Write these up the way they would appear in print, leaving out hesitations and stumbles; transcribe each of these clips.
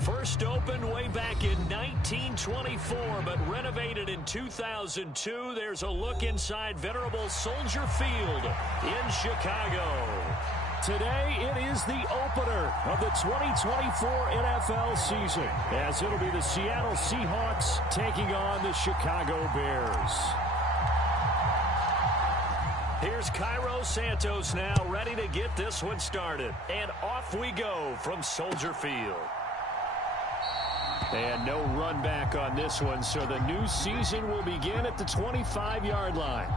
First opened way back in 1924, but renovated in 2002. There's a look inside venerable Soldier Field in Chicago. Today, it is the opener of the 2024 NFL season, as it'll be the Seattle Seahawks taking on the Chicago Bears. Here's Cairo Santos now, ready to get this one started. And off we go from Soldier Field. And no run back on this one, so the new season will begin at the 25-yard line.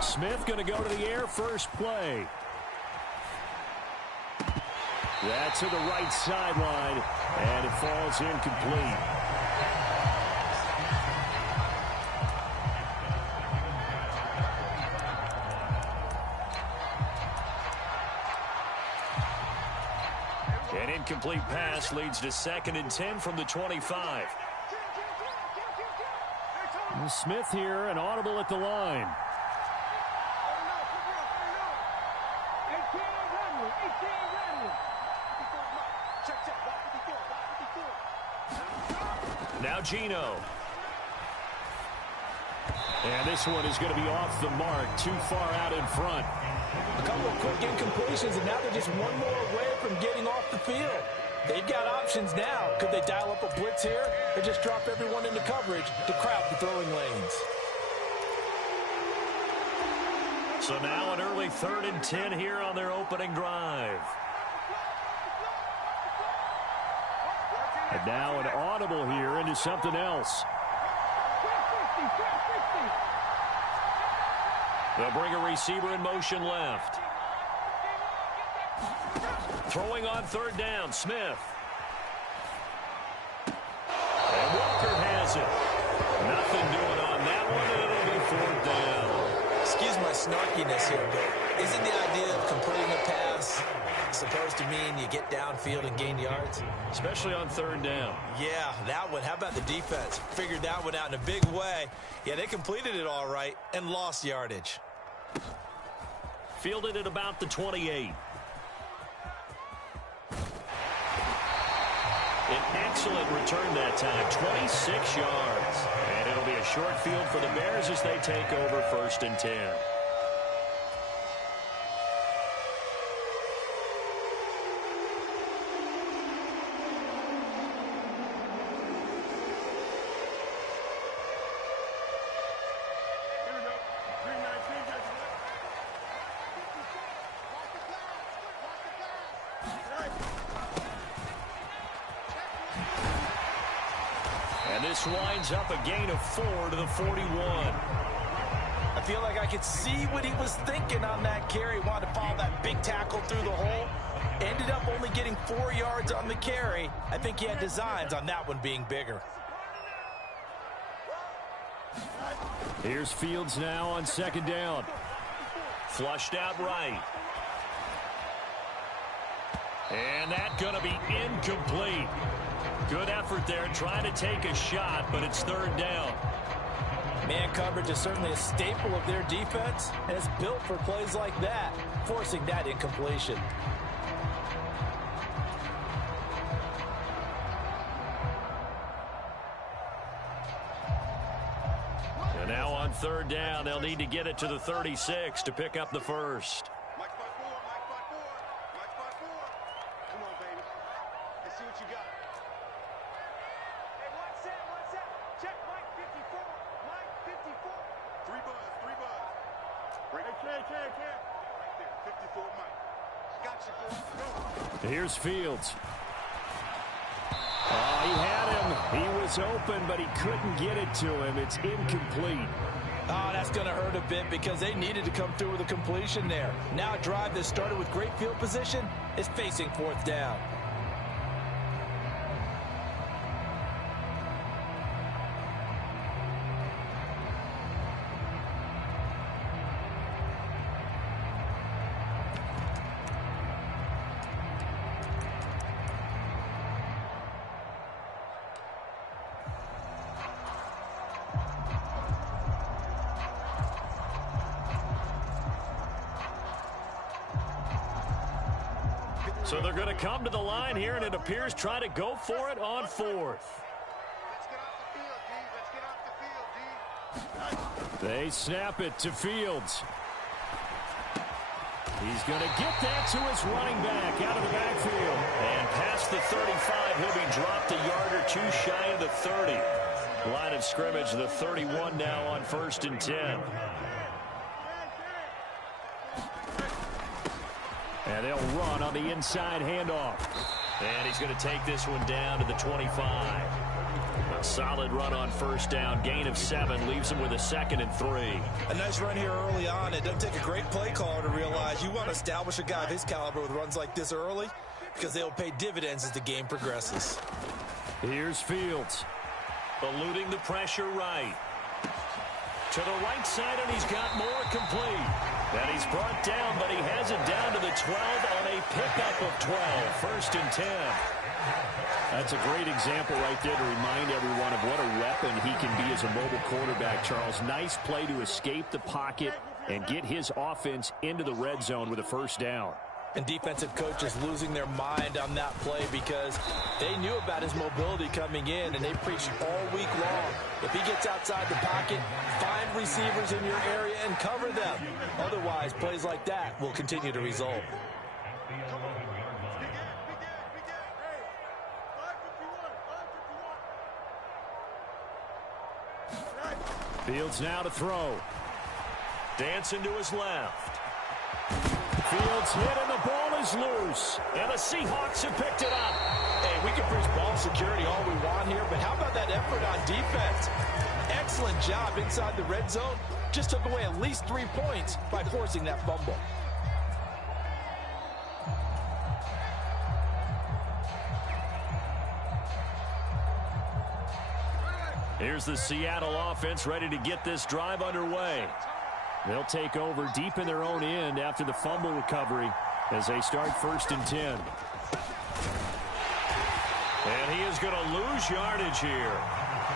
Smith going to go to the air first play. That's to the right sideline, and it falls incomplete. An incomplete pass leads to 2nd and 10 from the 25. And Smith here, an audible at the line. Now Geno. And this one is going to be off the mark, too far out in front. A couple of quick incompletions, and now they're just one more away from getting off the field. They've got options now. Could they dial up a blitz here or just drop everyone into coverage to crowd the throwing lanes? So now an early 3rd and 10 here on their opening drive. And now an audible here into something else. They'll bring a receiver in motion left. Throwing on 3rd down, Smith. And Walker has it. Nothing doing on that one, and it'll be 4th down. Excuse my snarkiness here, but isn't the idea of completing a pass supposed to mean you get downfield and gain yards? Especially on 3rd down. Yeah, that one. How about the defense? Figured that one out in a big way. Yeah, they completed it all right and lost yardage. Fielded at about the 28. An excellent return that time, 26 yards. And it'll be a short field for the Bears as they take over 1st and 10. This winds up a gain of 4 to the 41. I feel like I could see what he was thinking on that carry. Wanted to follow that big tackle through the hole. Ended up only getting 4 yards on the carry. I think he had designs on that one being bigger. Here's Fields now on 2nd down. Flushed out right. And that's going to be incomplete. Good effort there, trying to take a shot, but it's 3rd down. Man coverage is certainly a staple of their defense, and it's built for plays like that, forcing that incompletion. And now on 3rd down, they'll need to get it to the 36 to pick up the first. Here's Fields. Oh, he had him. He was open, but he couldn't get it to him. It's incomplete. Oh, that's going to hurt a bit because they needed to come through with a completion there. Now a drive that started with great field position is facing 4th down. So they're going to come to the line here, and it appears try to go for it on fourth. They snap it to Fields. He's going to get that to his running back out of the backfield. And past the 35, he'll be dropped a yard or two shy of the 30. Line of scrimmage, the 31 now on 1st and 10. And they'll run on the inside handoff. And he's going to take this one down to the 25. A solid run on 1st down. Gain of 7 leaves him with a 2nd and 3. A nice run here early on. It doesn't take a great play caller to realize you want to establish a guy of his caliber with runs like this early because they'll pay dividends as the game progresses. Here's Fields. Eluding the pressure right. To the right side, and he's got more complete. And he's brought down, but he has it down to the 12 on a pickup of 12. 1st and 10. That's a great example right there to remind everyone of what a weapon he can be as a mobile quarterback, Charles. Nice play to escape the pocket and get his offense into the red zone with a 1st down. And defensive coaches losing their mind on that play because they knew about his mobility coming in, and they preached all week long. If he gets outside the pocket, find receivers in your area and cover them. Otherwise, plays like that will continue to result. Fields now to throw. Dancing to his left. Fields hit and the ball is loose. And the Seahawks have picked it up. Hey, we can preach ball security all we want here, but how about that effort on defense? Excellent job inside the red zone. Just took away at least 3 points by forcing that fumble. Here's the Seattle offense ready to get this drive underway. They'll take over deep in their own end after the fumble recovery as they start 1st and 10. And he is going to lose yardage here.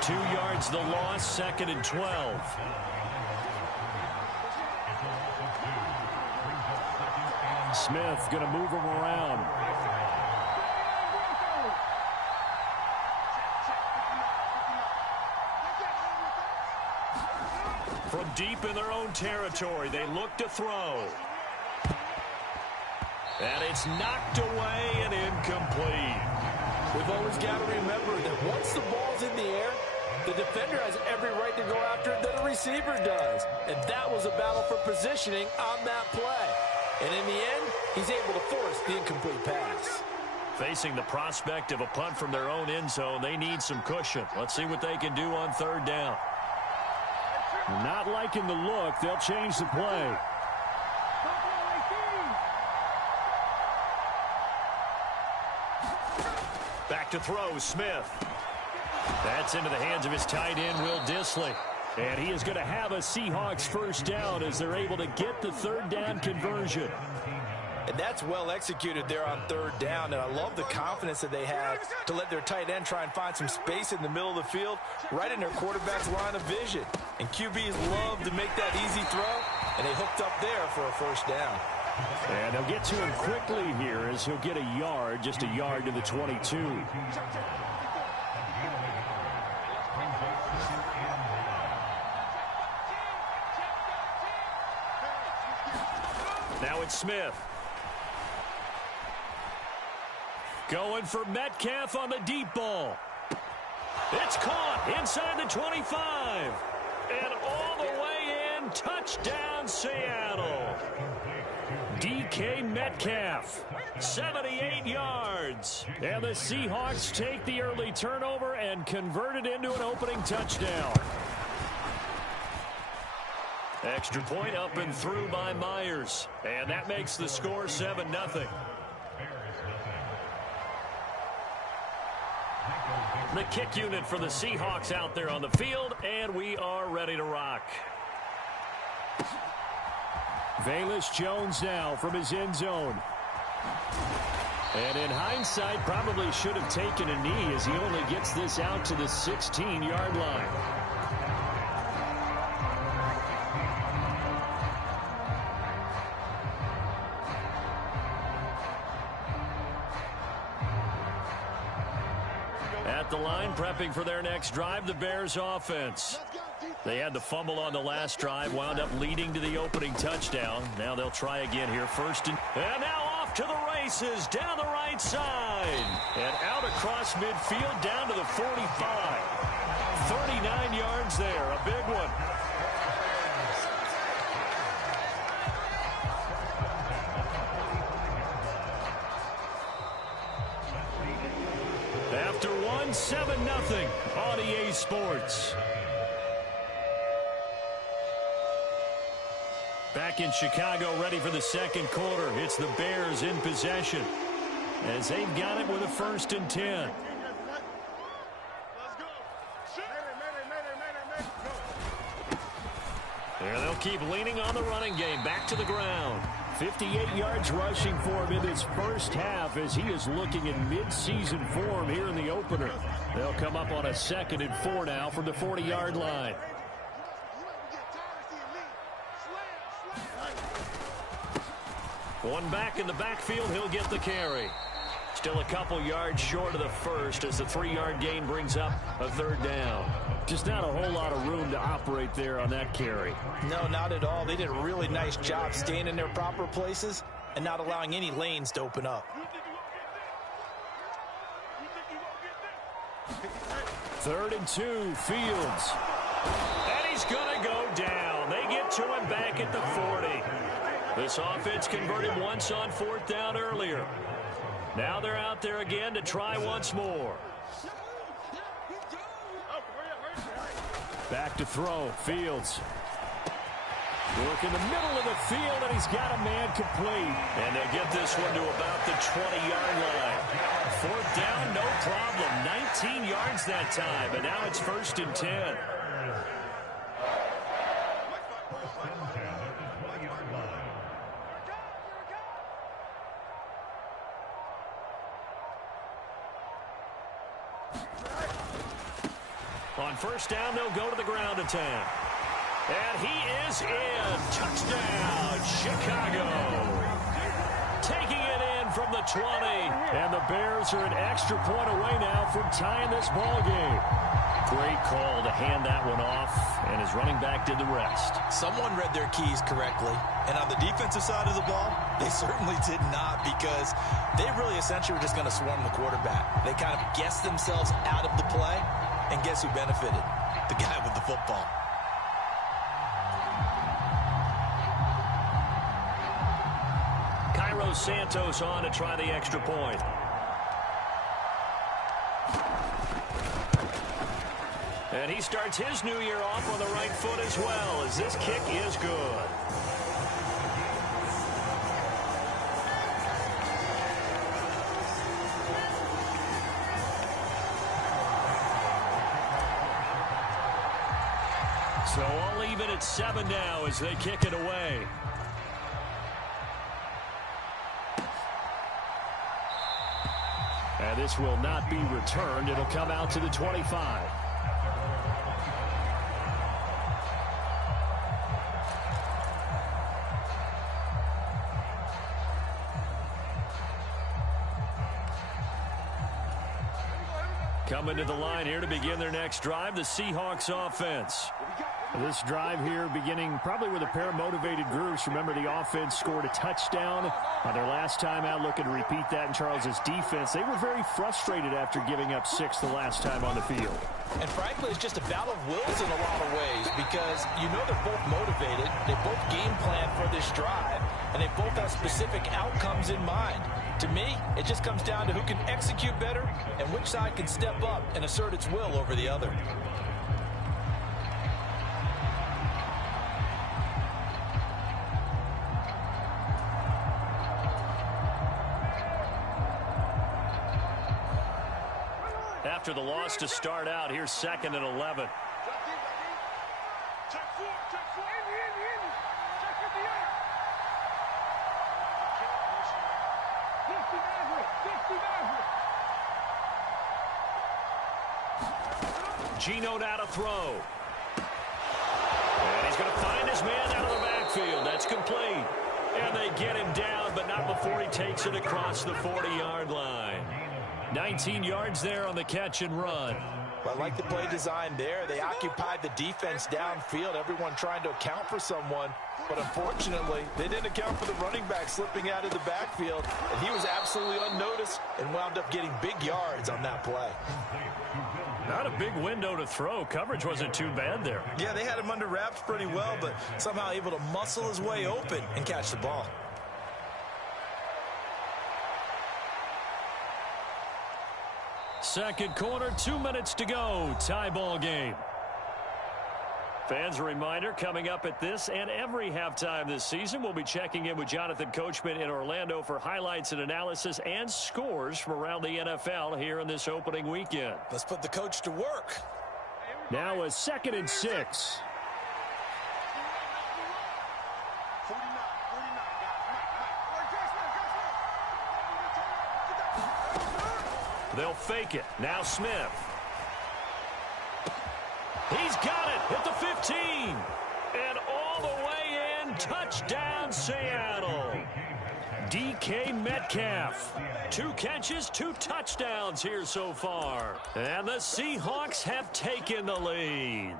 2 yards the loss, 2nd and 12. Smith going to move him around. From deep in their own territory, they look to throw. And it's knocked away and incomplete. We've always got to remember that once the ball's in the air, the defender has every right to go after it that a receiver does. And that was a battle for positioning on that play. And in the end, he's able to force the incomplete pass. Facing the prospect of a punt from their own end zone, they need some cushion. Let's see what they can do on 3rd down. Not liking the look. They'll change the play. Back to throw, Smith. That's into the hands of his tight end, Will Dissly. And he is going to have a Seahawks 1st down as they're able to get the 3rd down conversion. And that's well executed there on 3rd down. And I love the confidence that they had to let their tight end try and find some space in the middle of the field, right in their quarterback's line of vision. And QBs love to make that easy throw, and they hooked up there for a 1st down. And they'll get to him quickly here as he'll get a yard, just a yard to the 22. Now it's Smith. Going for Metcalf on the deep ball. It's caught inside the 25. And all the way in, touchdown Seattle. DK Metcalf, 78 yards. And the Seahawks take the early turnover and convert it into an opening touchdown. Extra point up and through by Myers. And that makes the score 7-0. The kick unit for the Seahawks out there on the field, and we are ready to rock. Velus Jones now from his end zone. And in hindsight, probably should have taken a knee as he only gets this out to the 16-yard line. At the line, prepping for their next drive, the Bears offense. They had the fumble on the last drive, wound up leading to the opening touchdown. Now they'll try again here first. And now off to the races, down the right side. And out across midfield, down to the 45. 39 yards there, a big one. After one, 7-0 on EA Sports. Back in Chicago, ready for the second quarter. It's the Bears in possession as they've got it with a 1st and 10. There they'll keep leaning on the running game. Back to the ground. 58 yards rushing for him in this first half as he is looking in mid-season form here in the opener. They'll come up on a 2nd and 4 now from the 40-yard line. One back in the backfield, he'll get the carry. Still a couple yards short of the first as the 3-yard gain brings up a 3rd down. Just not a whole lot of room to operate there on that carry. No, not at all. They did a really nice job staying in their proper places and not allowing any lanes to open up. 3rd and 2, Fields. And he's going to go down. They get to him back at the 40. This offense converted once on 4th down earlier. Now they're out there again to try once more. Back to throw, Fields. Work in the middle of the field, and he's got a man complete. And they'll get this one to about the 20-yard line. 4th down, no problem. 19 yards that time, and now it's 1st and 10. On 1st down, they'll go to the ground attack. And he is in. Touchdown, Chicago. Taking it in from the 20. And the Bears are an extra point away now from tying this ball game. Great call to hand that one off, and his running back did the rest. Someone read their keys correctly. And on the defensive side of the ball, they certainly did not, because they really essentially were just going to swarm the quarterback. They kind of guessed themselves out of the play. And guess who benefited? The guy with the football. Cairo Santos on to try the extra point. And he starts his new year off on the right foot as well, as this kick is good. So all even at 7 now as they kick it away. And this will not be returned. It'll come out to the 25. Coming to the line here to begin their next drive, the Seahawks offense. This drive here beginning probably with a pair of motivated groups. Remember, the offense scored a touchdown on their last time out, looking to repeat that in Charles's defense. They were very frustrated after giving up 6 the last time on the field. And frankly, it's just a battle of wills in a lot of ways, because you know they're both motivated. They both game plan for this drive, and they both have specific outcomes in mind. To me, it just comes down to who can execute better and which side can step up and assert its will over the other. After the loss to start out, here's 2nd and 11. Geno now to throw. And he's going to find his man out of the backfield. That's complete. And they get him down, but not before he takes it across the 40-yard line. 19 yards there on the catch and run. I like the play design there. They occupied the defense downfield, everyone trying to account for someone. But unfortunately, they didn't account for the running back slipping out of the backfield. And he was absolutely unnoticed and wound up getting big yards on that play. Not a big window to throw. Coverage wasn't too bad there. Yeah, they had him under wraps pretty well, but somehow able to muscle his way open and catch the ball. Second quarter, 2 minutes to go. Tie ball game. Fans, a reminder, coming up at this and every halftime this season, we'll be checking in with Jonathan Coachman in Orlando for highlights and analysis and scores from around the NFL here in this opening weekend. Let's put the coach to work. Now a 2nd and 6. They'll fake it. Now Smith. He's got it at the 15. And all the way in. Touchdown, Seattle. DK Metcalf. 2 catches, 2 touchdowns here so far. And the Seahawks have taken the lead.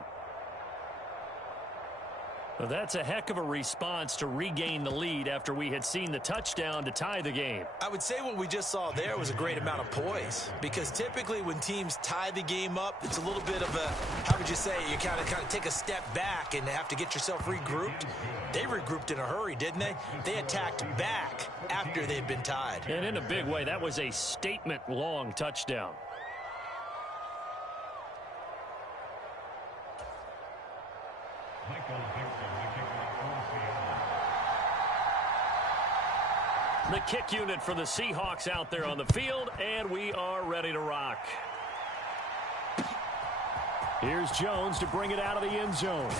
Well, that's a heck of a response to regain the lead after we had seen the touchdown to tie the game. I would say what we just saw there was a great amount of poise, because typically when teams tie the game up, it's a little bit of a, how would you say, you kind of take a step back and have to get yourself regrouped. They regrouped in a hurry, didn't they? They attacked back after they'd been tied. And in a big way, that was a statement-long touchdown. The kick unit for the Seahawks out there on the field, and we are ready to rock. Here's Jones to bring it out of the end zone.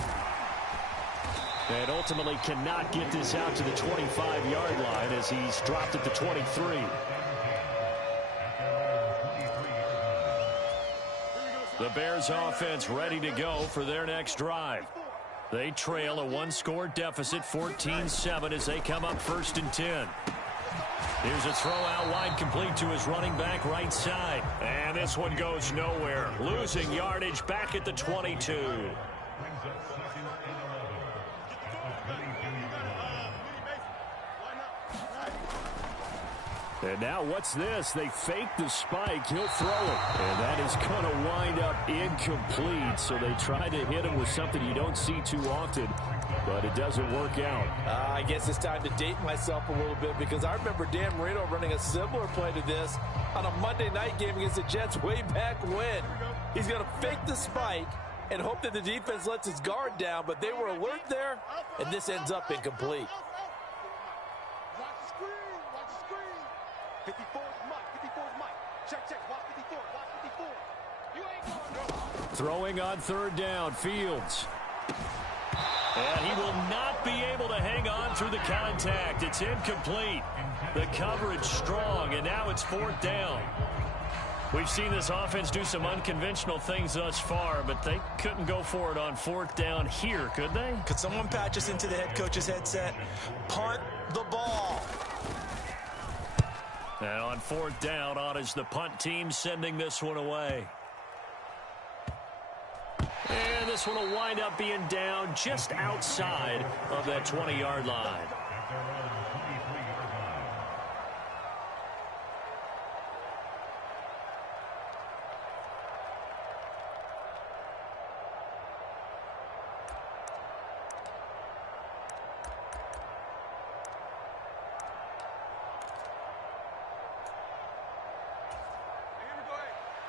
And ultimately cannot get this out to the 25-yard line as he's dropped at the 23. The Bears offense ready to go for their next drive. They trail a 1-score deficit, 14-7, as they come up 1st and 10. Here's a throw out wide, complete to his running back right side. And this one goes nowhere. Losing yardage back at the 22. And now what's this? They fake the spike. He'll throw it. And that is going to wind up incomplete. So they try to hit him with something you don't see too often, but it doesn't work out. I guess it's time to date myself a little bit, because I remember Dan Marino running a similar play to this on a Monday night game against the Jets way back when. He's going to fake the spike and hope that the defense lets his guard down, but they were alert there, and this ends up incomplete. 54 is Mike. Check. Watch 54. You ain't going to. Throwing on 3rd down, Fields. And he will not be able to hang on through the contact. It's incomplete. The coverage strong, and now it's 4th down. We've seen this offense do some unconventional things thus far, but they couldn't go for it on 4th down here, could they? Could someone patch us into the head coach's headset? Punt the ball. And on 4th down, on is the punt team sending this one away. And this one will wind up being down just outside of that 20-yard line.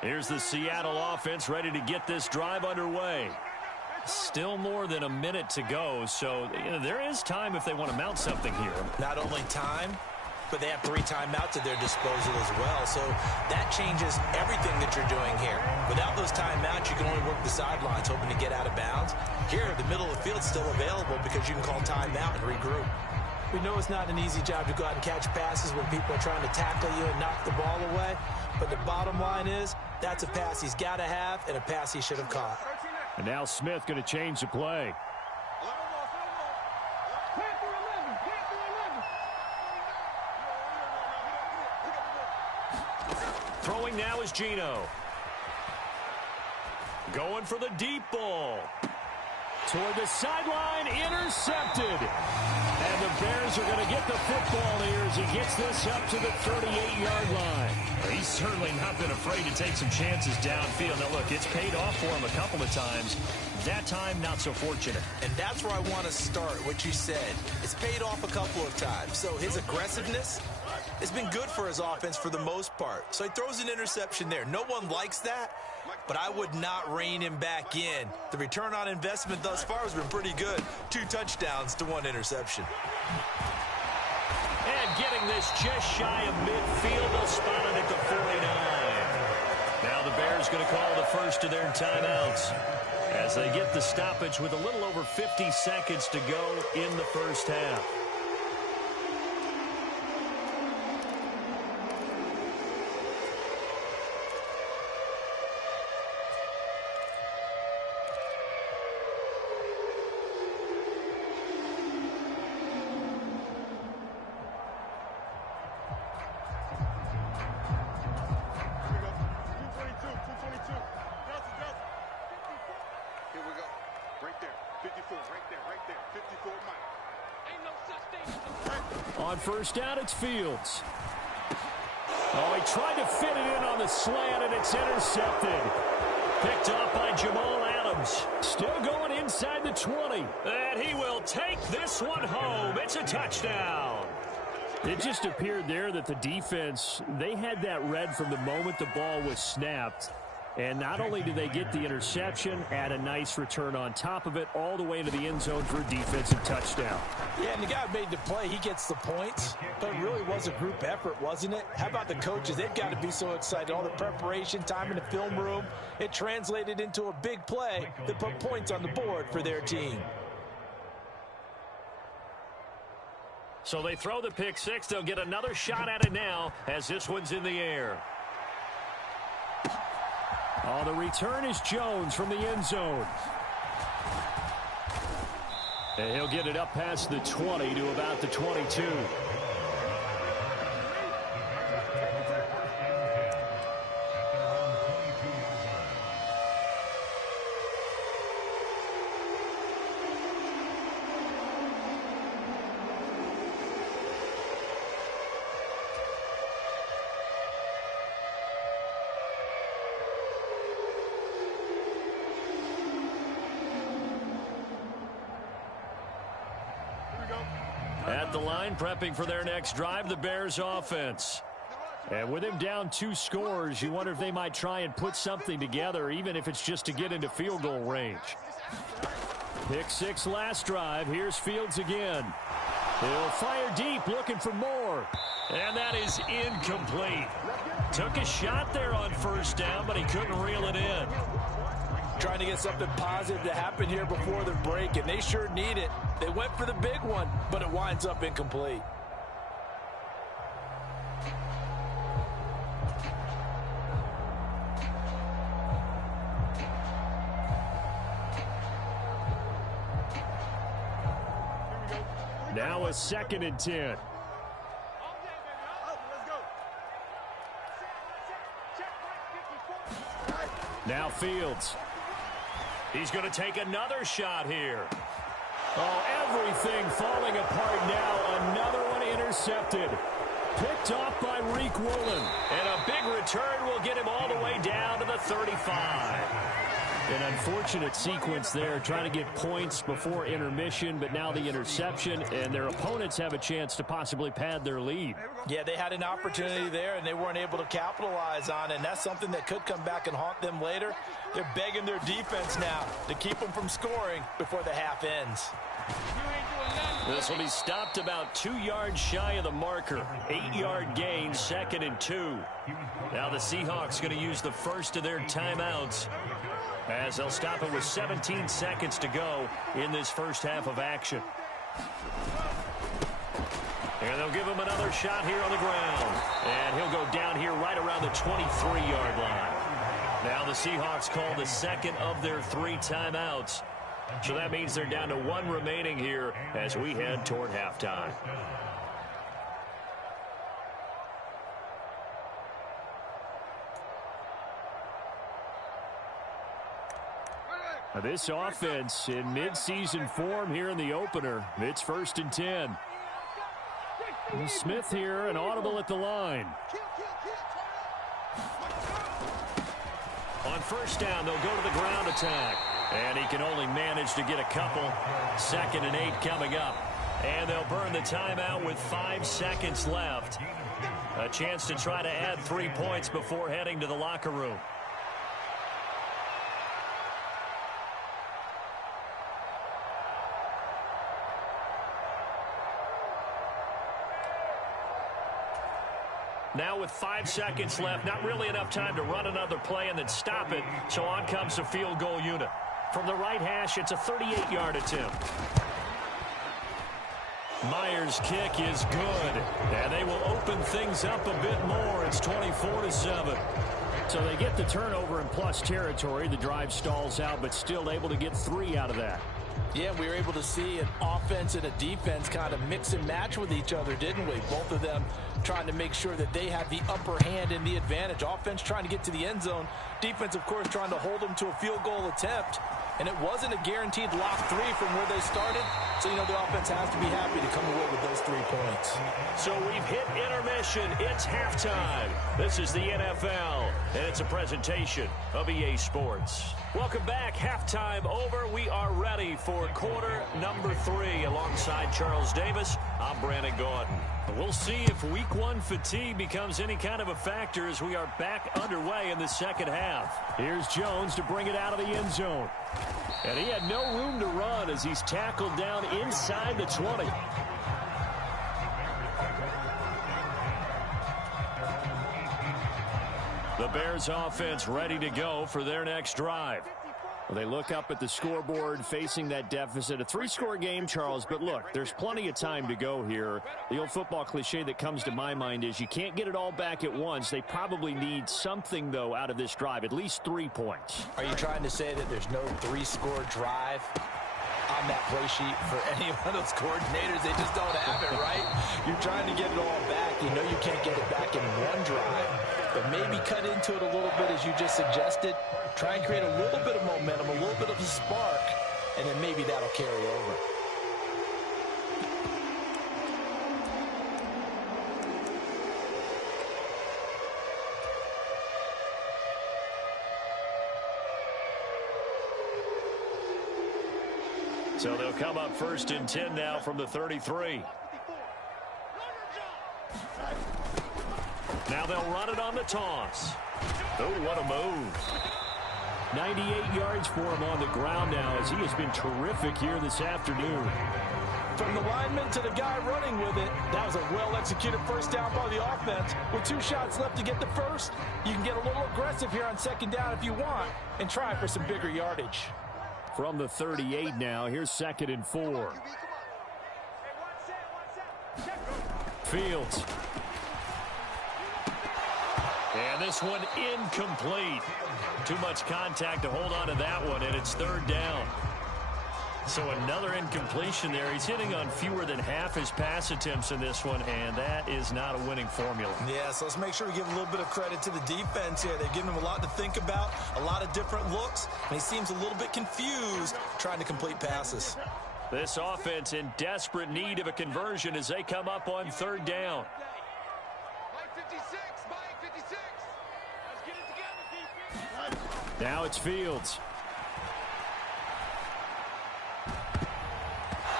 Here's the Seattle offense ready to get this drive underway. Still more than a minute to go, so there is time if they want to mount something here. Not only time, but they have 3 timeouts at their disposal as well, so that changes everything that you're doing here. Without those timeouts, you can only work the sidelines, hoping to get out of bounds. Here, the middle of the field's still available because you can call timeout and regroup. We know it's not an easy job to go out and catch passes when people are trying to tackle you and knock the ball away, but the bottom line is that's a pass he's got to have and a pass he should have caught. And now Smith going to change the play. Throwing now is Geno. Going for the deep ball. Toward the sideline, intercepted. And the Bears are going to get the football here as he gets this up to the 38-yard line. He's certainly not been afraid to take some chances downfield. Now, look, it's paid off for him a couple of times. That time, not so fortunate. And that's where I want to start, what you said. It's paid off a couple of times. So his aggressiveness has been good for his offense for the most part. So he throws an interception there. No one likes that, but I would not rein him back in. The return on investment thus far has been pretty good. 2 touchdowns to 1 interception. And getting this just shy of midfield, they'll spot it at the 49. Now the Bears going to call the first of their timeouts as they get the stoppage with a little over 50 seconds to go in the first half. On first down, it's Fields. Oh, he tried to fit it in on the slant, and it's intercepted. Picked off by Jamal Adams. Still going inside the 20. And he will take this one home. It's a touchdown. It just appeared there that the defense, they had that read from the moment the ball was snapped. And not only did they get the interception, add a nice return on top of it, all the way into the end zone for a defensive touchdown. Yeah, and the guy made the play. He gets the points. But it really was a group effort, wasn't it? How about the coaches? They've got to be so excited. All the preparation, time in the film room. It translated into a big play that put points on the board for their team. So they throw the pick six. They'll get another shot at it now as this one's in the air. Oh, the return is Jones from the end zone. And he'll get it up past the 20 to about the 22. At the line, prepping for their next drive, the Bears offense. And with him down 2 scores, you wonder if they might try and put something together, even if it's just to get into field goal range. Pick six last drive. Here's Fields again. He'll fire deep, looking for more. And that is incomplete. Took a shot there on first down, but he couldn't reel it in. Trying to get something positive to happen here before the break, and they sure need it. They went for the big one, but it winds up incomplete. Now a 2nd and 10. Now Fields. He's going to take another shot here. Oh, everything falling apart now. Another one intercepted. Picked off by Reek Woolen. And a big return will get him all the way down to the 35. An unfortunate sequence there, trying to get points before intermission, but now the interception, and their opponents have a chance to possibly pad their lead. Yeah, they had an opportunity there, and they weren't able to capitalize on it, and that's something that could come back and haunt them later. They're begging their defense now to keep them from scoring before the half ends. This will be stopped about 2 yards shy of the marker. 8-yard gain, 2nd and 2. Now the Seahawks going to use the first of their timeouts, as they'll stop it with 17 seconds to go in this first half of action. And they'll give him another shot here on the ground. And he'll go down here right around the 23-yard line. Now the Seahawks call the second of their 3 timeouts. So that means they're down to 1 remaining here as we head toward halftime. This offense in midseason form here in the opener. It's 1st and 10. And Smith here, an audible at the line. On 1st down, they'll go to the ground attack. And he can only manage to get a couple. 2nd and 8 coming up. And they'll burn the timeout with 5 seconds left. A chance to try to add 3 points before heading to the locker room. Now with 5 seconds left, not really enough time to run another play and then stop it. So on comes the field goal unit. From the right hash, it's a 38-yard attempt. Myers' kick is good, and they will open things up a bit more. It's 24-7. So they get the turnover in plus territory. The drive stalls out, but still able to get 3 out of that. Yeah, we were able to see an offense and a defense kind of mix and match with each other, didn't we? Both of them trying to make sure that they have the upper hand and the advantage. Offense trying to get to the end zone. Defense, of course, trying to hold them to a field goal attempt. And it wasn't a guaranteed lock 3 from where they started. So, you know, the offense has to be happy to come away with those 3 points. So we've hit intermission. It's halftime. This is the NFL, and it's a presentation of EA Sports. Welcome back. Halftime over. We are ready for quarter number 3. Alongside Charles Davis, I'm Brandon Gaudin. We'll see if week 1 fatigue becomes any kind of a factor as we are back underway in the second half. Here's Jones to bring it out of the end zone. And he had no room to run as he's tackled down inside the 20. The Bears offense ready to go for their next drive. Well, they look up at the scoreboard facing that deficit. A 3-score game, Charles, but look, there's plenty of time to go here. The old football cliche that comes to my mind is you can't get it all back at once. They probably need something, though, out of this drive, at least 3 points. Are you trying to say that there's no 3-score drive on that play sheet for any one of those coordinators? They just don't have it, right? You're trying to get it all back. You know you can't get it back in one drive, but maybe cut into it a little bit as you just suggested. Try and create a little bit of momentum, a little bit of a spark, and then maybe that'll carry over. So they'll come up 1st and 10 now from the 33. Now they'll run it on the toss. Oh, what a move. 98 yards for him on the ground now as he has been terrific here this afternoon. From the lineman to the guy running with it, that was a well-executed first down by the offense. With 2 shots left to get the first, you can get a little aggressive here on 2nd down if you want and try for some bigger yardage. From the 38 now, here's 2nd and 4. Fields. And this one incomplete. Too much contact to hold on to that one, and it's 3rd down. So another incompletion there. He's hitting on fewer than half his pass attempts in this one, and that is not a winning formula. Yeah, so let's make sure we give a little bit of credit to the defense here. They've given him a lot to think about, a lot of different looks, and he seems a little bit confused trying to complete passes. This offense in desperate need of a conversion as they come up on 3rd down. Now it's Fields.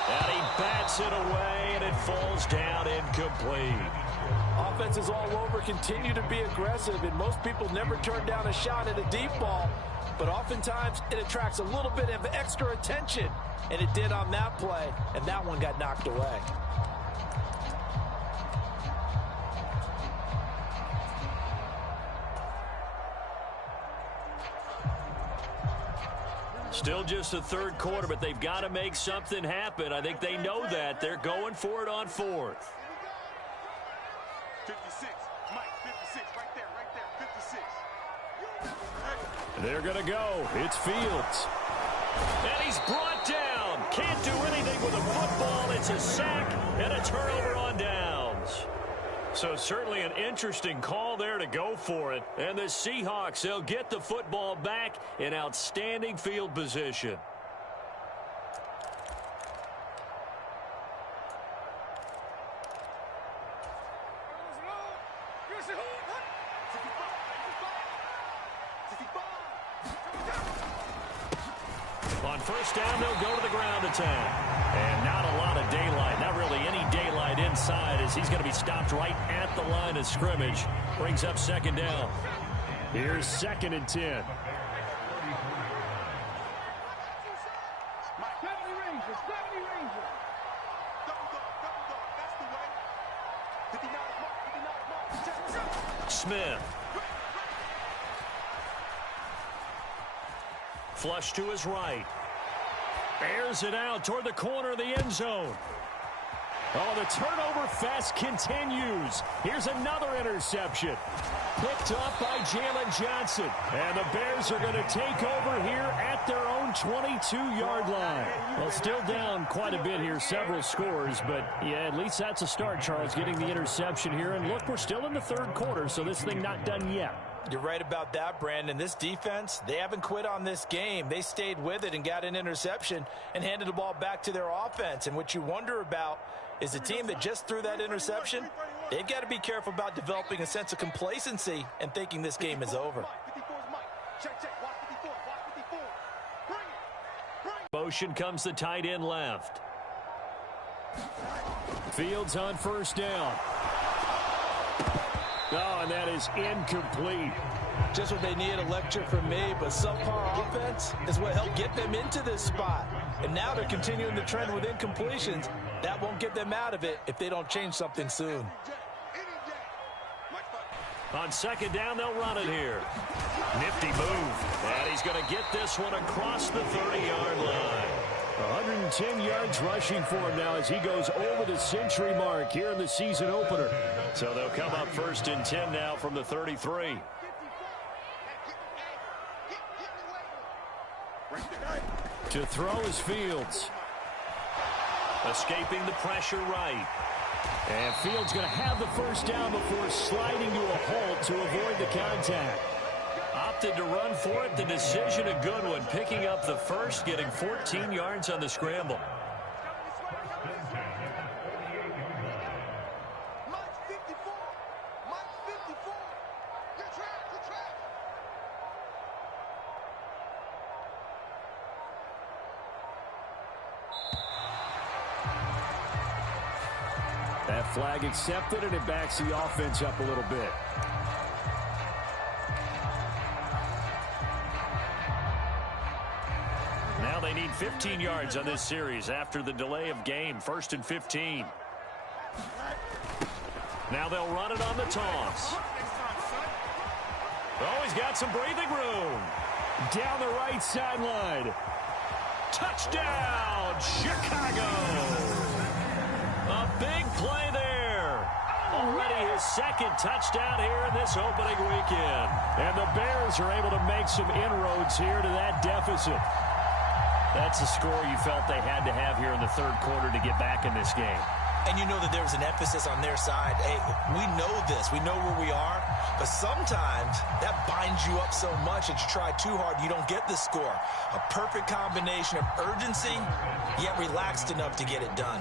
And he bats it away, and it falls down incomplete. Offense is all over, continue to be aggressive, and most people never turn down a shot at a deep ball. But oftentimes, it attracts a little bit of extra attention, and it did on that play, and that one got knocked away. Still just the 3rd quarter, but they've got to make something happen. I think they know that. They're going for it on 4th. 56, Mike, 56, right there, 56. They're going to go. It's Fields. And he's brought down. Can't do anything with a football. It's a sack and a turnover on downs. So certainly an interesting call there to go for it. And the Seahawks, they'll get the football back in outstanding field position. On first down, they'll go to the ground attack. And not a lot of daylight, not really any daylight inside, as he's going to be stopped right at the line of scrimmage. Brings up second down. Here's 2nd and 10. Smith. Flush to his right. Airs it out toward the corner of the end zone. Oh, the turnover fest continues. Here's another interception. Picked up by Jalen Johnson. And the Bears are going to take over here at their own 22-yard line. Well, still down quite a bit here, several scores. But, yeah, at least that's a start, Charles, getting the interception here. And, look, we're still in the third quarter, so this thing not done yet. You're right about that, Brandon. This defense, they haven't quit on this game. They stayed with it and got an interception and handed the ball back to their offense. And what you wonder about is the team that just threw that interception, they've got to be careful about developing a sense of complacency and thinking this game is over. Motion comes the tight end left. Fields on first down. Oh, and that is incomplete. Just what they need, a lecture from me, but subpar offense is what helped get them into this spot. And now they're continuing the trend with incompletions. That won't get them out of it if they don't change something soon. On second down, they'll run it here. Nifty move. And he's going to get this one across the 30-yard line. 110 yards rushing for him now as he goes over the century mark here in the season opener. So they'll come up 1st and 10 now from the 33. To throw is Fields. Escaping the pressure right. And Fields going to have the first down before sliding to a halt to avoid the contact. Opted to run for it. The decision a good one. Picking up the first, getting 14 yards on the scramble. That flag accepted, and it backs the offense up a little bit. Now they need 15 yards on this series after the delay of game. 1st and 15. Now they'll run it on the toss. Oh, he's got some breathing room. Down the right sideline. Touchdown, Chicago. A big play there. Already his second touchdown here in this opening weekend. And the Bears are able to make some inroads here to that deficit. That's a score you felt they had to have here in the third quarter to get back in this game. And you know that there was an emphasis on their side. Hey, we know this. We know where we are. But sometimes that binds you up so much that you try too hard, you don't get the score. A perfect combination of urgency, yet relaxed enough to get it done.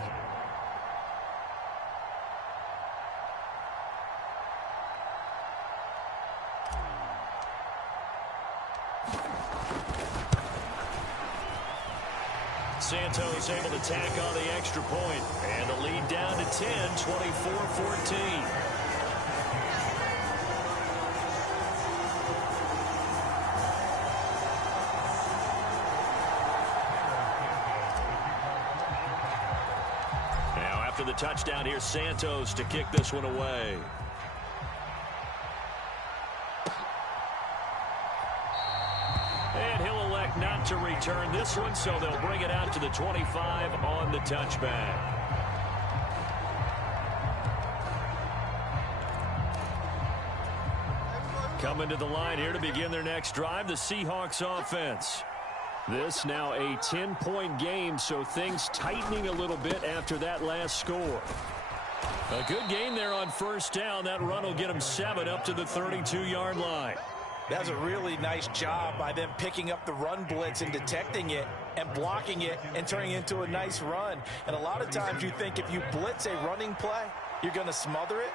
Santos able to tack on the extra point, and the lead down to 10, 24-14. Now after the touchdown, here's Santos to kick this one away. And he'll elect not to return this one, so they'll bring it out to the 25 on the touchback. Coming to the line here to begin their next drive, the Seahawks offense. This now a 10-point game, so things tightening a little bit after that last score. A good gain there on first down. That run will get him 7 up to the 32-yard line. That's a really nice job by them picking up the run blitz and detecting it and blocking it and turning it into a nice run. And a lot of times you think if you blitz a running play, you're going to smother it.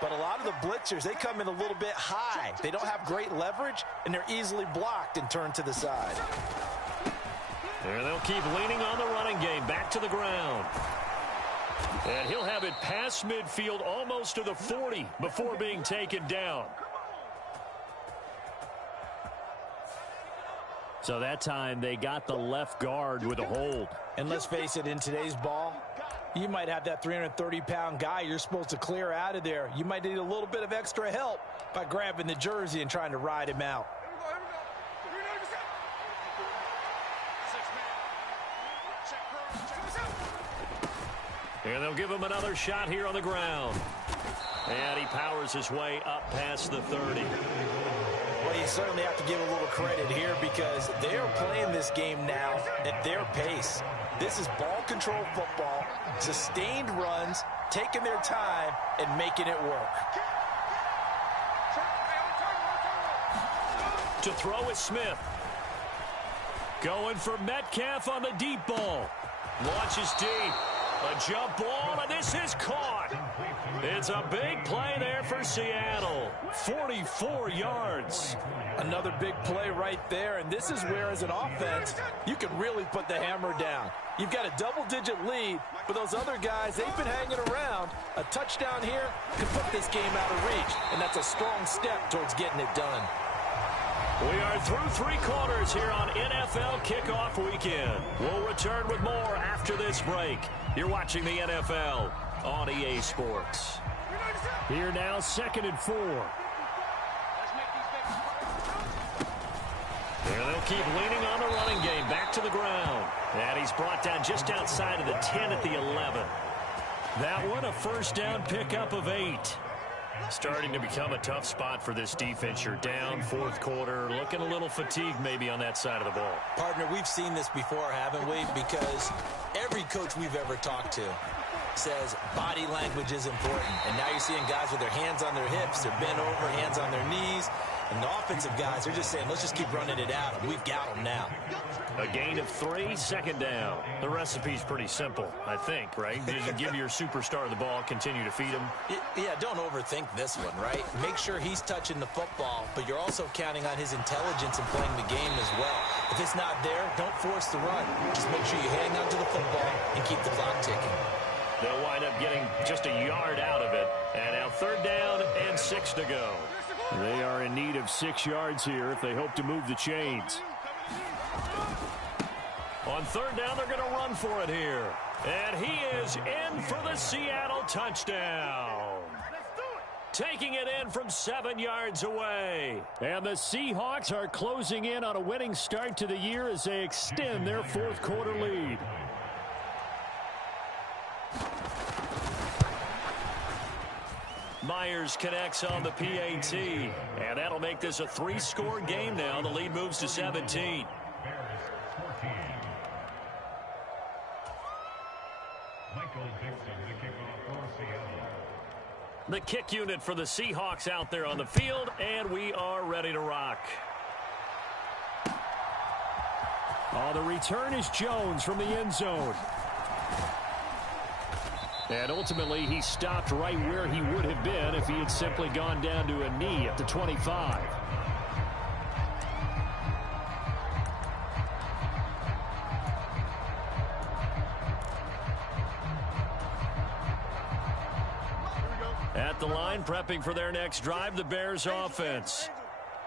But a lot of the blitzers, they come in a little bit high. They don't have great leverage, and they're easily blocked and turned to the side. There they'll keep leaning on the running game. Back to the ground. And he'll have it past midfield almost to the 40 before being taken down. So that time they got the left guard with a hold. And let's face it, in today's ball, you might have that 330-pound guy you're supposed to clear out of there. You might need a little bit of extra help by grabbing the jersey and trying to ride him out. And they'll give him another shot here on the ground. And he powers his way up past the 30. Well, you certainly have to give a little credit here because they are playing this game now at their pace. This is ball control football, sustained runs, taking their time, and making it work. To throw is Smith. Going for Metcalf on the deep ball. Launches deep. A jump ball, and this is caught. It's a big play there for Seattle. 44 yards. Another big play right there, and this is where, as an offense, you can really put the hammer down. You've got a double-digit lead, but those other guys, they've been hanging around. A touchdown here could put this game out of reach, and that's a strong step towards getting it done. We are through 3 quarters here on NFL Kickoff Weekend. We'll return with more after this break. You're watching the NFL on EA Sports. Here now, 2nd and 4. There they'll keep leaning on the running game. Back to the ground. And he's brought down just outside of the 10 at the 11. That one a first down pickup of 8. Starting to become a tough spot for this defense. You're down 4th quarter, looking a little fatigued maybe on that side of the ball. Partner, we've seen this before, haven't we? Because every coach we've ever talked to says body language is important. And now you're seeing guys with their hands on their hips, they're bent over, hands on their knees. And the offensive guys, they're just saying, let's just keep running it out. We've got them now. A gain of 3, 2nd down. The recipe's pretty simple, I think, right? Just give your superstar the ball, continue to feed him. Yeah, don't overthink this one, right? Make sure he's touching the football, but you're also counting on his intelligence in playing the game as well. If it's not there, don't force the run. Just make sure you hang on to the football and keep the clock ticking. They'll wind up getting just a yard out of it. And now 3rd down and 6 to go. They are in need of 6 yards here if they hope to move the chains. On 3rd down, they're going to run for it here. And he is in for the Seattle touchdown. Taking it in from 7 yards away. And the Seahawks are closing in on a winning start to the year as they extend their 4th quarter lead. Myers connects on the PAT, and that'll make this a 3-score game now. The lead moves to 17. The kick unit for the Seahawks out there on the field, and we are ready to rock. Oh, the return is Jones from the end zone. And ultimately, he stopped right where he would have been if he had simply gone down to a knee at the 25. At the line, prepping for their next drive, the Bears offense.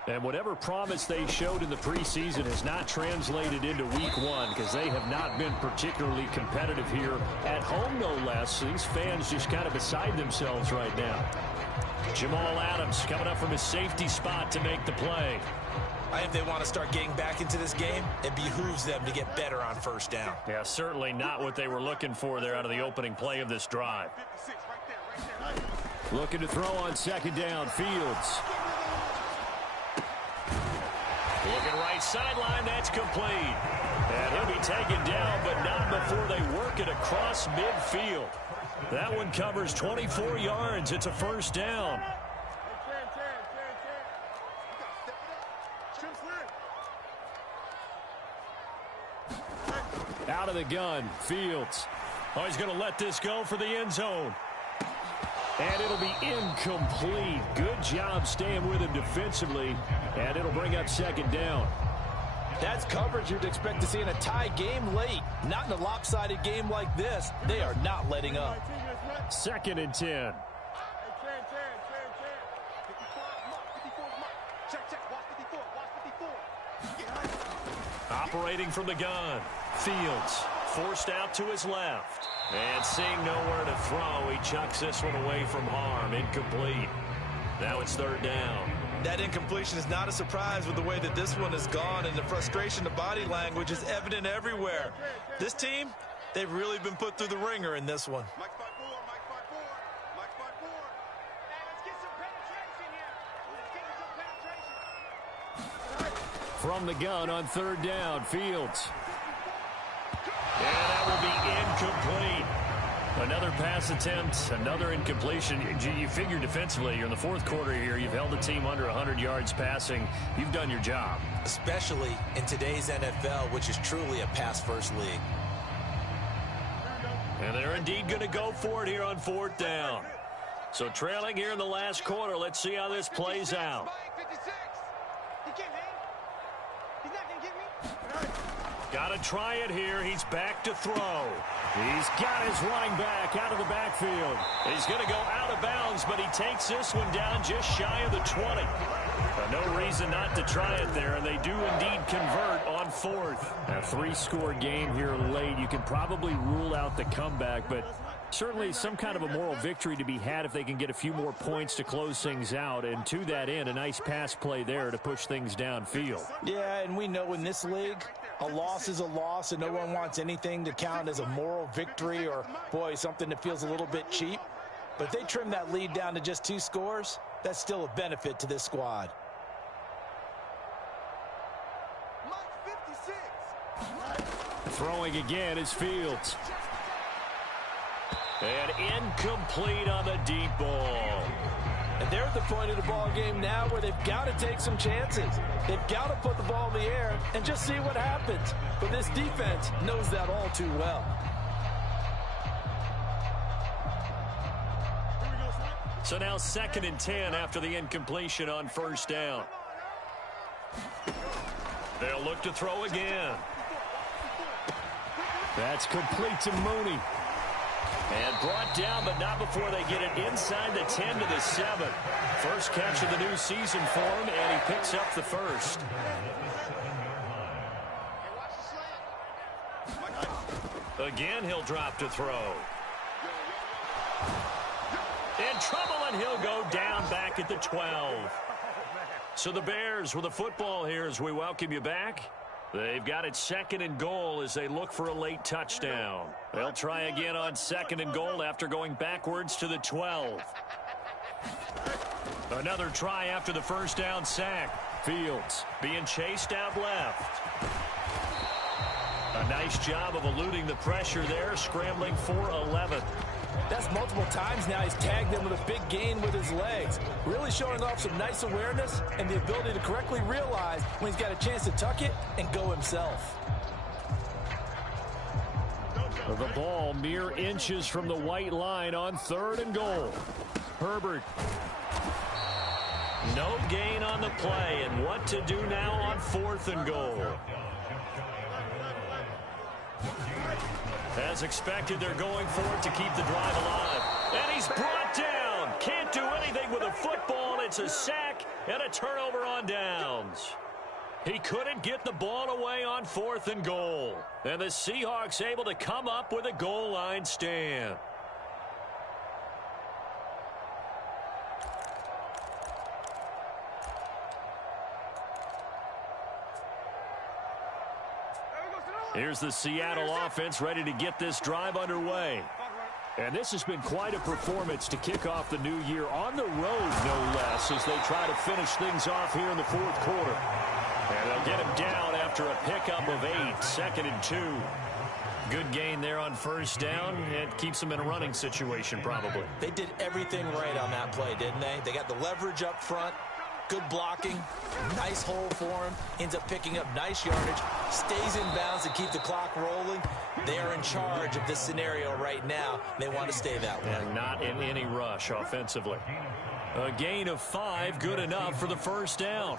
And whatever promise they showed in the preseason has not translated into week 1 because they have not been particularly competitive here at home, no less. These fans just kind of beside themselves right now. Jamal Adams coming up from his safety spot to make the play. If they want to start getting back into this game, it behooves them to get better on 1st down. Yeah, certainly not what they were looking for there out of the opening play of this drive. Looking to throw on 2nd down, Fields. Looking right sideline, that's complete. And he'll be taken down, but not before they work it across midfield. That one covers 24 yards. It's a first down. Out of the gun, Fields. Oh, he's going to let this go for the end zone. And it'll be incomplete. Good job staying with him defensively. And it'll bring up second down. That's coverage you'd expect to see in a tie game late. Not in a lopsided game like this. They are not letting up. 2nd and 10. Operating from the gun. Fields forced out to his left. And seeing nowhere to throw, he chucks this one away from harm. Incomplete. Now it's 3rd down. That incompletion is not a surprise with the way that this one has gone, and the frustration, the body language is evident everywhere. This team, they've really been put through the ringer in this one. Mike 5-4, Mike 5-4, Mike 5-4. Let's get some penetration here. Let's get some penetration. From the gun on 3rd down, Fields. And that will be incomplete. Another pass attempt, another incompletion. You figure defensively, you're in the 4th quarter here. You've held the team under 100 yards passing. You've done your job. Especially in today's NFL, which is truly a pass-first league. And they're indeed going to go for it here on 4th down. So trailing here in the last quarter, let's see how this plays out. Mike 56. He can't hang. He's not going to get me. Got to try it here. He's back to throw. He's got his running back out of the backfield. He's going to go out of bounds, but he takes this one down just shy of the 20. No reason not to try it there, and they do indeed convert on 4th. A 3-score game here late. You can probably rule out the comeback, but certainly some kind of a moral victory to be had if they can get a few more points to close things out. And to that end, a nice pass play there to push things downfield. Yeah, and we know in this league, a loss is a loss, and no one wants anything to count as a moral victory or, boy, something that feels a little bit cheap. But if they trim that lead down to just 2 scores, that's still a benefit to this squad. Mike 56. Throwing again is Fields. And incomplete on the deep ball. And they're at the point of the ball game now where they've got to take some chances. They've got to put the ball in the air and just see what happens. But this defense knows that all too well. So now 2nd and 10 after the incompletion on 1st down. They'll look to throw again. That's complete to Mooney. And brought down, but not before they get it inside the 10 to the 7. First catch of the new season for him, and he picks up the first. Again, he'll drop to throw. In trouble, and he'll go down back at the 12. So the Bears with the football here as we welcome you back. They've got it 2nd and goal as they look for a late touchdown. They'll try again on 2nd and goal after going backwards to the 12. Another try after the first down sack. Fields being chased out left. A nice job of eluding the pressure there, scrambling for 11. That's multiple times now he's tagged them with a big gain with his legs. Really showing off some nice awareness and the ability to correctly realize when he's got a chance to tuck it and go himself. The ball mere inches from the white line on 3rd and goal. Herbert. No gain on the play, and what to do now on 4th and goal. As expected, they're going for it to keep the drive alive. And he's brought down. Can't do anything with a football. It's a sack and a turnover on downs. He couldn't get the ball away on 4th and goal. And the Seahawks able to come up with a goal line stand. Here's the Seattle offense ready to get this drive underway. And this has been quite a performance to kick off the new year on the road, no less, as they try to finish things off here in the 4th quarter. And they'll get him down after a pickup of 8, 2nd and 2. Good gain there on first down. It keeps them in a running situation probably. They did everything right on that play, didn't they? They got the leverage up front, good blocking, nice hole for him, ends up picking up nice yardage, stays in bounds to keep the clock rolling. They are in charge of this scenario right now. They want to stay that way. And not in any rush offensively. A gain of 5, good enough for the first down.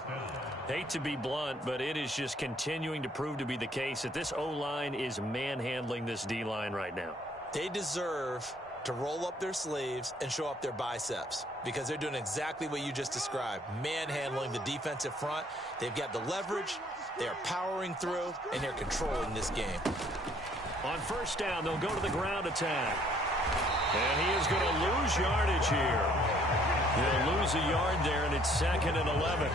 Hate to be blunt, but it is just continuing to prove to be the case that this O-line is manhandling this D-line right now. They deserve to roll up their sleeves and show up their biceps because they're doing exactly what you just described, manhandling the defensive front. They've got the leverage, they're powering through, and they're controlling this game. On first down, they'll go to the ground attack. And he is going to lose yardage here. He'll lose a yard there, and it's 2nd and 11.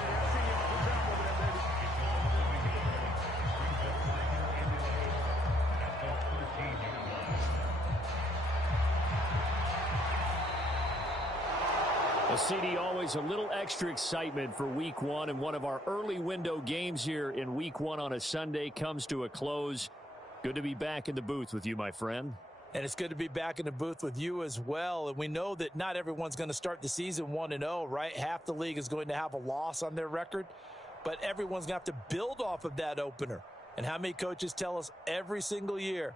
CD, always a little extra excitement for week 1, and one of our early window games here in week 1 on a Sunday comes to a close. Good to be back in the booth with you, my friend. And it's good to be back in the booth with you as well. And we know that not everyone's going to start the season 1-0, right? Half the league is going to have a loss on their record, but everyone's going to have to build off of that opener. And how many coaches tell us every single year,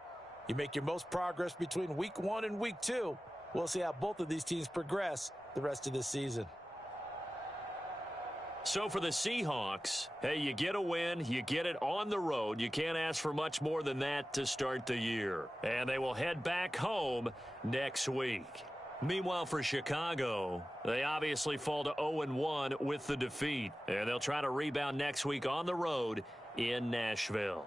you make your most progress between week 1 and week 2. We'll see how both of these teams progress the rest of this season. So for the Seahawks, hey, you get a win, you get it on the road. You can't ask for much more than that to start the year. And they will head back home next week. Meanwhile, for Chicago, they obviously fall to 0-1 with the defeat. And they'll try to rebound next week on the road in Nashville.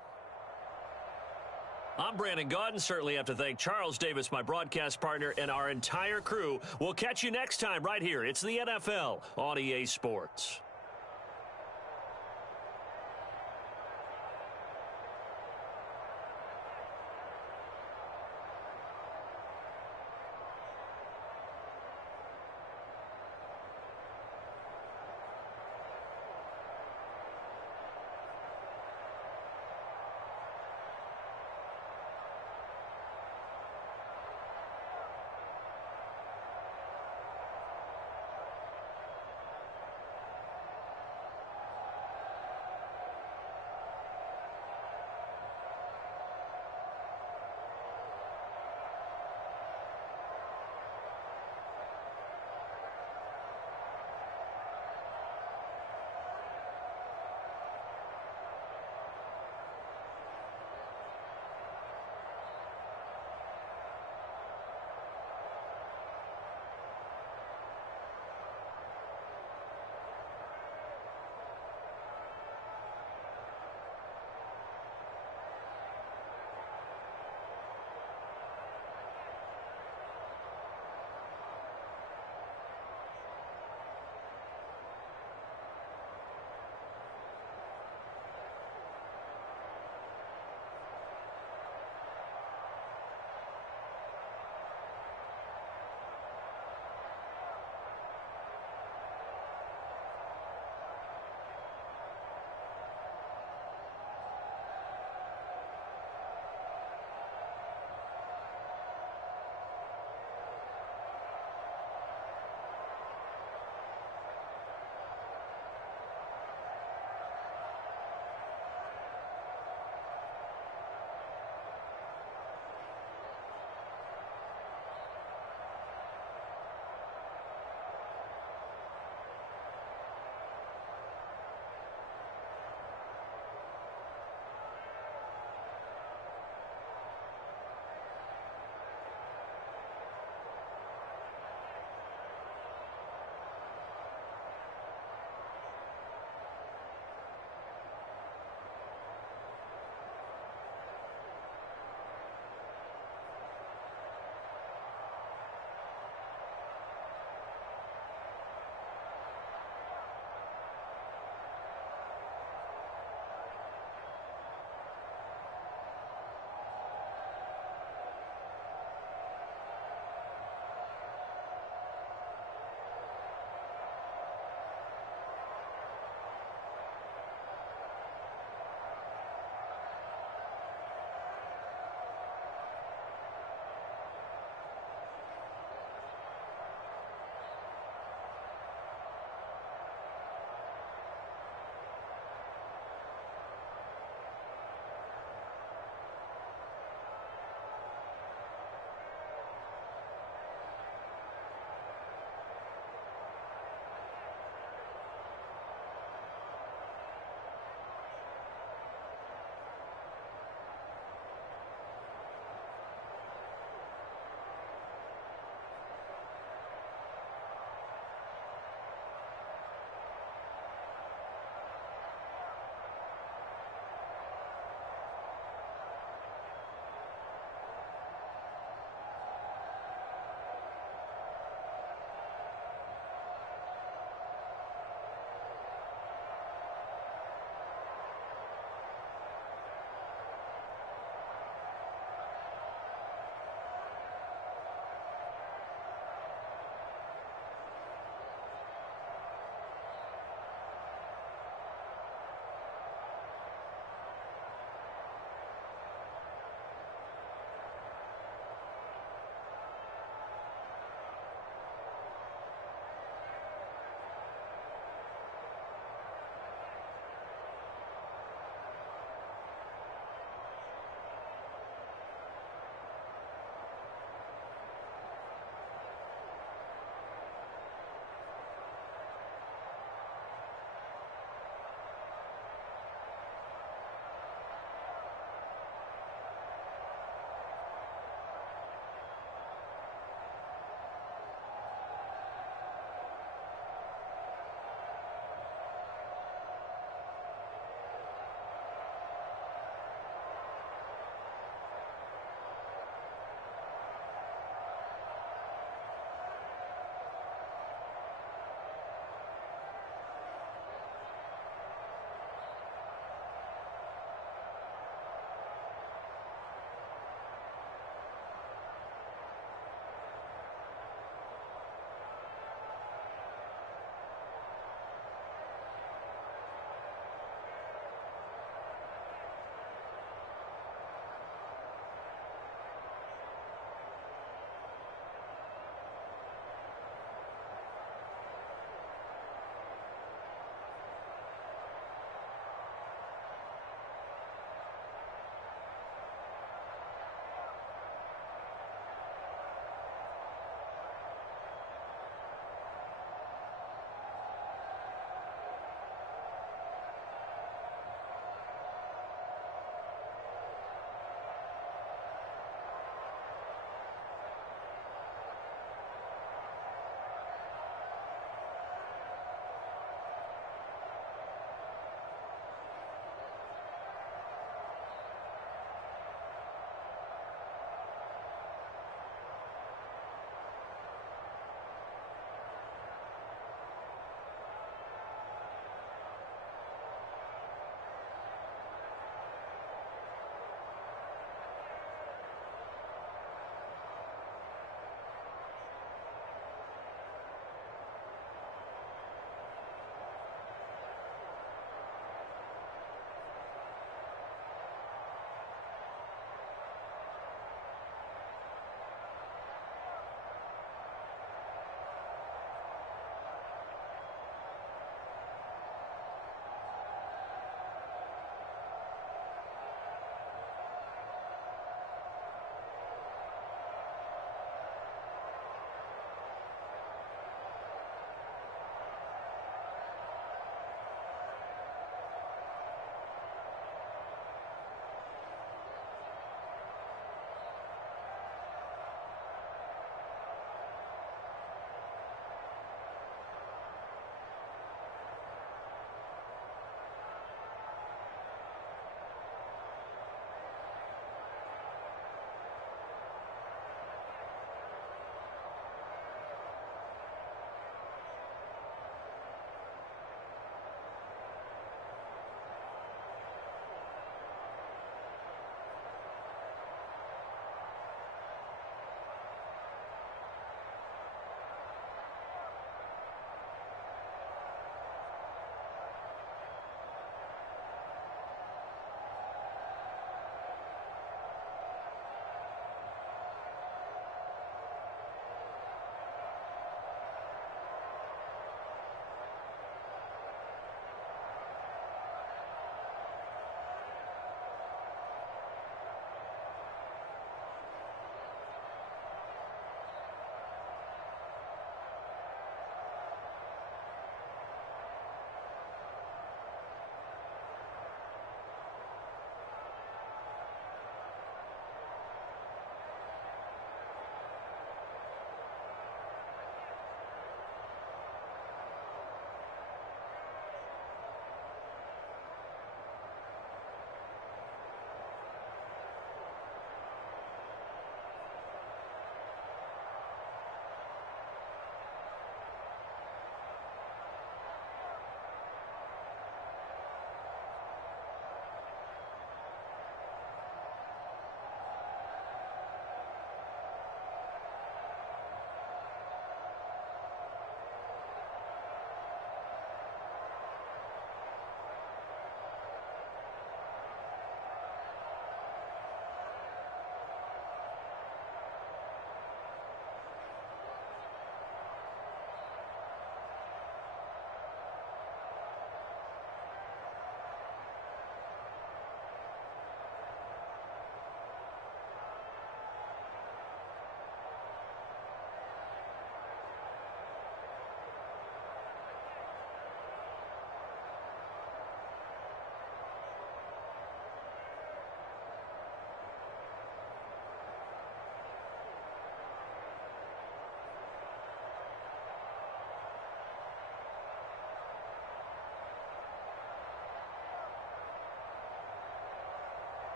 I'm Brandon Gaudin. Certainly have to thank Charles Davis, my broadcast partner, and our entire crew. We'll catch you next time right here. It's the NFL on EA Sports.